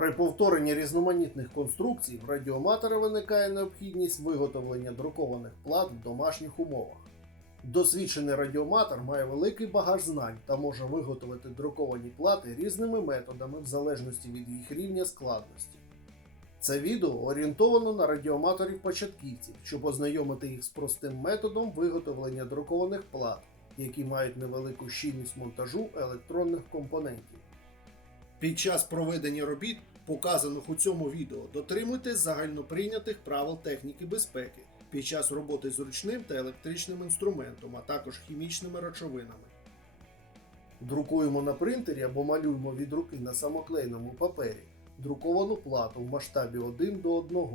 При повторенні різноманітних конструкцій в радіоматора виникає необхідність виготовлення друкованих плат в домашніх умовах. Досвідчений радіоматор має великий багаж знань та може виготовити друковані плати різними методами в залежності від їх рівня складності. Це відео орієнтовано на радіоматорів початківців, щоб ознайомити їх з простим методом виготовлення друкованих плат, які мають невелику щільність монтажу електронних компонентів. Під час проведення робіт, показаних у цьому відео, дотримуйтесь загальноприйнятих правил техніки безпеки під час роботи з ручним та електричним інструментом, а також хімічними речовинами. Друкуємо на принтері або малюємо від руки на самоклейному папері друковану плату в масштабі 1 до 1.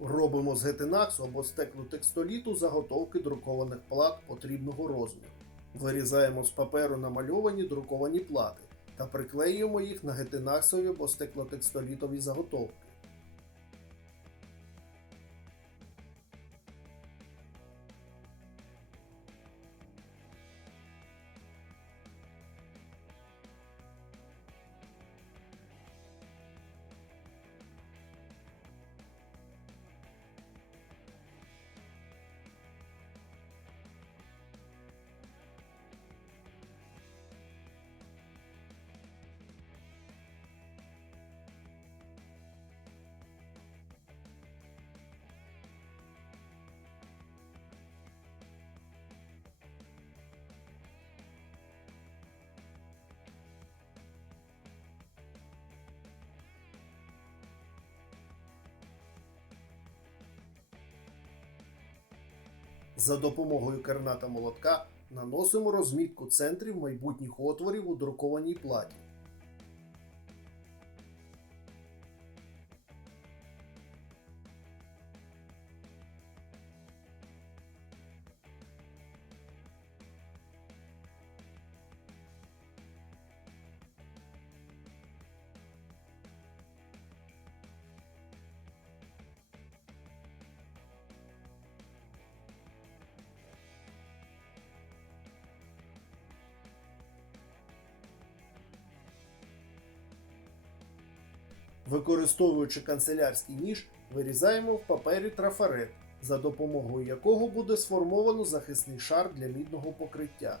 Робимо з гетинаксу або стеклотекстоліту заготовки друкованих плат потрібного розміру. Вирізаємо з паперу намальовані друковані плати та приклеюємо їх на гетинаксові або стеклотекстолітові заготовки. За допомогою керната молотка наносимо розмітку центрів майбутніх отворів у друкованій платі. Використовуючи канцелярський ніж, вирізаємо в папері трафарет, за допомогою якого буде сформовано захисний шар для мідного покриття.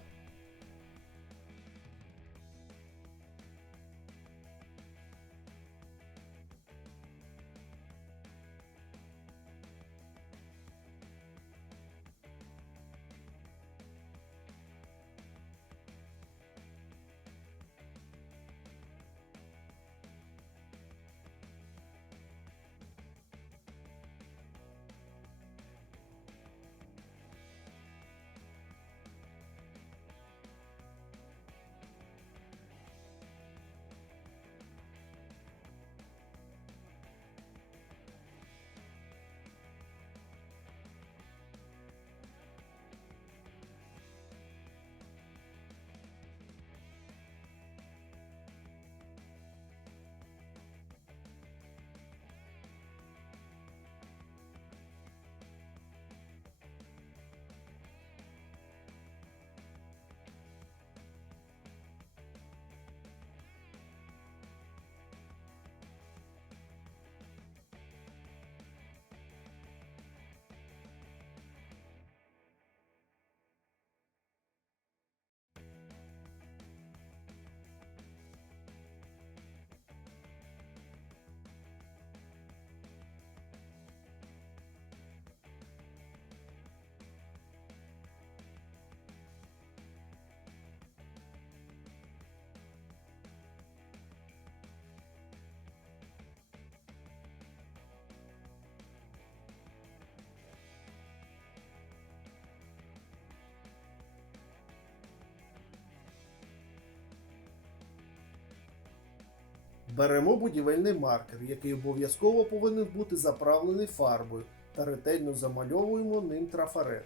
Беремо будівельний маркер, який обов'язково повинен бути заправлений фарбою, та ретельно замальовуємо ним трафарет.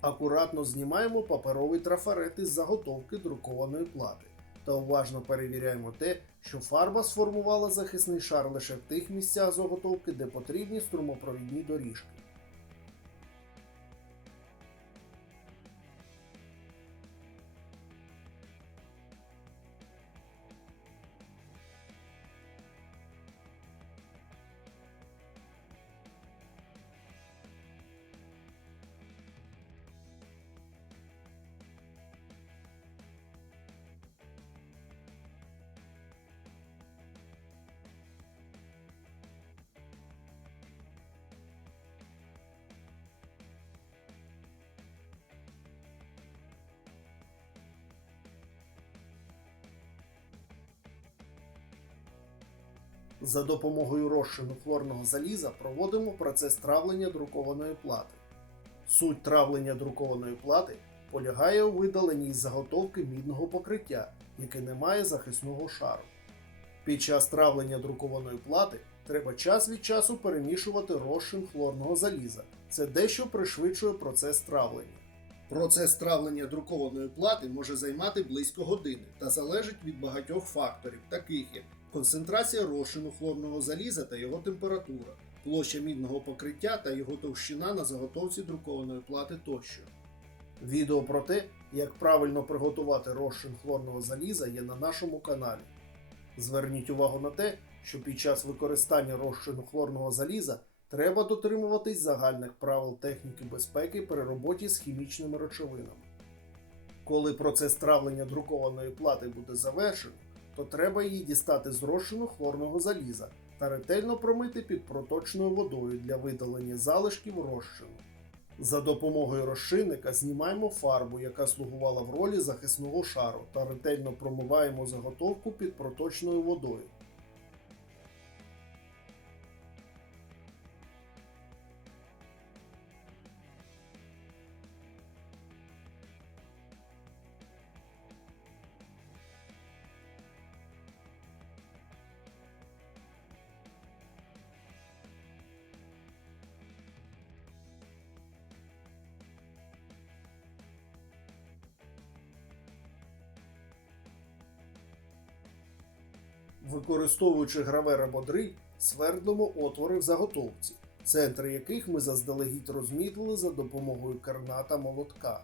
Акуратно знімаємо паперовий трафарет із заготовки друкованої плати та уважно перевіряємо те, що фарба сформувала захисний шар лише в тих місцях заготовки, де потрібні струмопровідні доріжки. За допомогою розчину хлорного заліза проводимо процес травлення друкованої плати. Суть травлення друкованої плати полягає у видаленні із заготовки мідного покриття, яке не має захисного шару. Під час травлення друкованої плати треба час від часу перемішувати розчин хлорного заліза. Це дещо пришвидшує процес травлення. Процес травлення друкованої плати може займати близько години та залежить від багатьох факторів, таких як концентрація розчину хлорного заліза та його температура, площа мідного покриття та його товщина на заготовці друкованої плати тощо. Відео про те, як правильно приготувати розчин хлорного заліза є на нашому каналі. Зверніть увагу на те, що під час використання розчину хлорного заліза треба дотримуватись загальних правил техніки безпеки при роботі з хімічними речовинами. Коли процес травлення друкованої плати буде завершено, то треба її дістати з розчину хлорного заліза та ретельно промити під проточною водою для видалення залишків розчину. За допомогою розчинника знімаємо фарбу, яка слугувала в ролі захисного шару, та ретельно промиваємо заготовку під проточною водою. Використовуючи гравер або дриль, свердлимо отвори в заготовці, центри яких ми заздалегідь розмітили за допомогою карната молотка.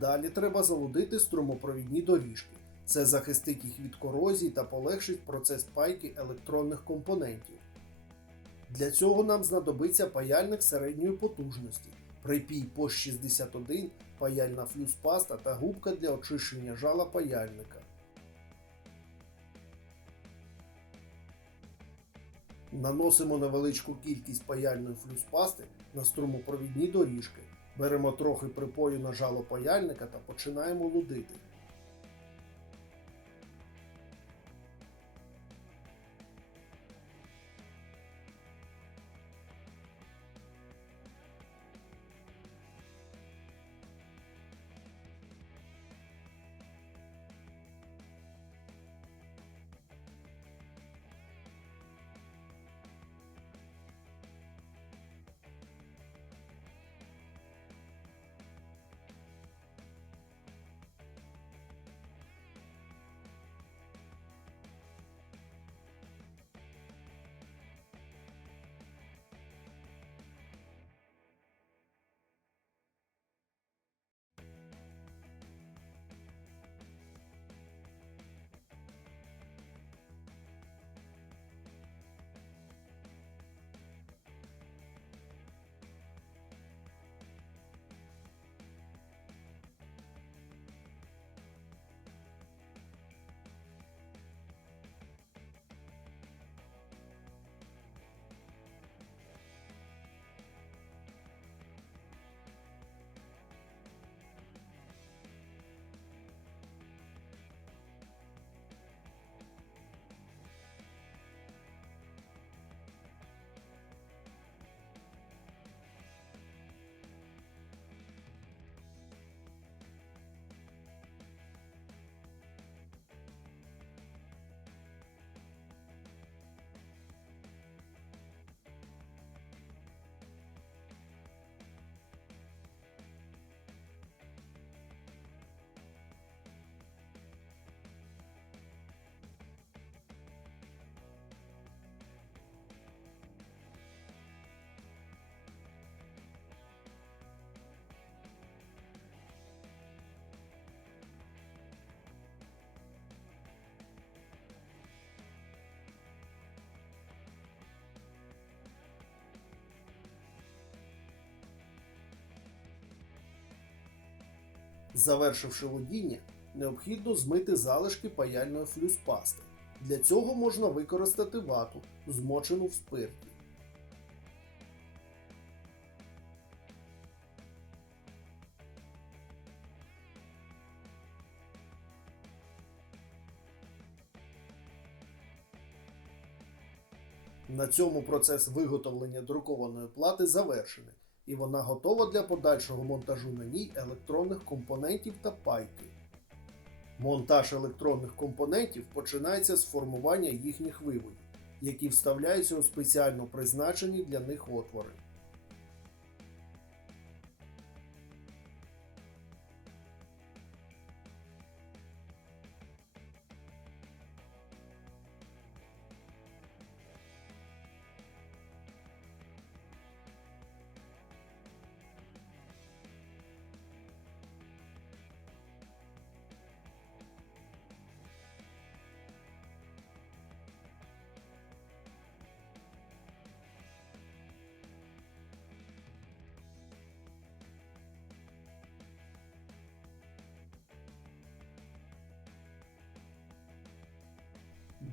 Далі треба залудити струмопровідні доріжки. Це захистить їх від корозії та полегшить процес пайки електронних компонентів. Для цього нам знадобиться паяльник середньої потужності, припій POS 61, паяльна флюс-паста та губка для очищення жала паяльника. Наносимо невеличку кількість паяльної флюс-пасти на струмопровідні доріжки. Беремо трохи припою на жало паяльника та починаємо лудити. Завершивши водіння, необхідно змити залишки паяльної флюспасти. Для цього можна використати вату, змочену в спирті. На цьому процес виготовлення друкованої плати завершений, і вона готова для подальшого монтажу на ній електронних компонентів та пайки. Монтаж електронних компонентів починається з формування їхніх виводів, які вставляються у спеціально призначені для них отвори.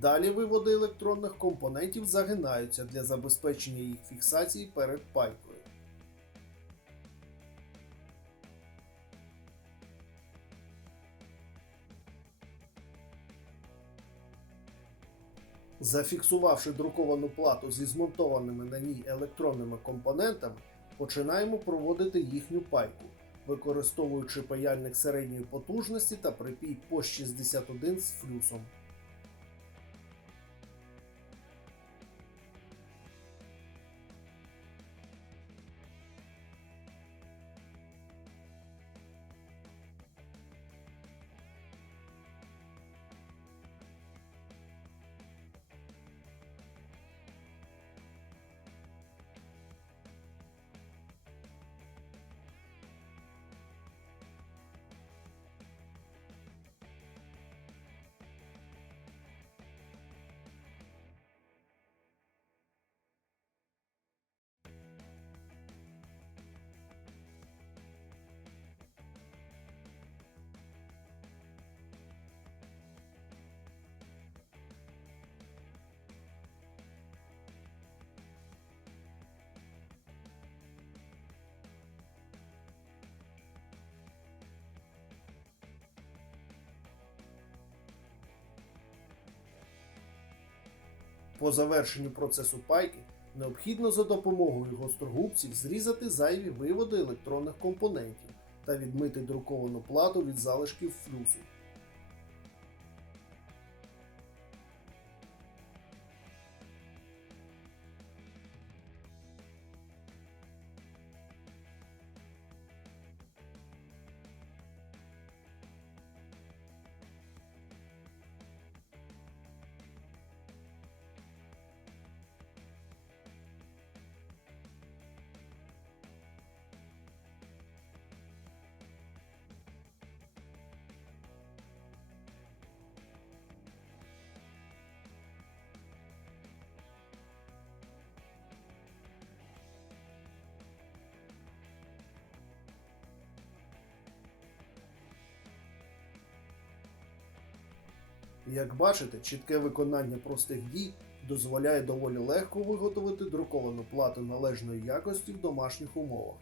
Далі виводи електронних компонентів загинаються для забезпечення їх фіксації перед пайкою. Зафіксувавши друковану плату зі змонтованими на ній електронними компонентами, починаємо проводити їхню пайку, використовуючи паяльник середньої потужності та припій по 61 з флюсом. По завершенню процесу пайки необхідно за допомогою гострогубців зрізати зайві виводи електронних компонентів та відмити друковану плату від залишків флюсу. Як бачите, чітке виконання простих дій дозволяє доволі легко виготовити друковану плату належної якості в домашніх умовах.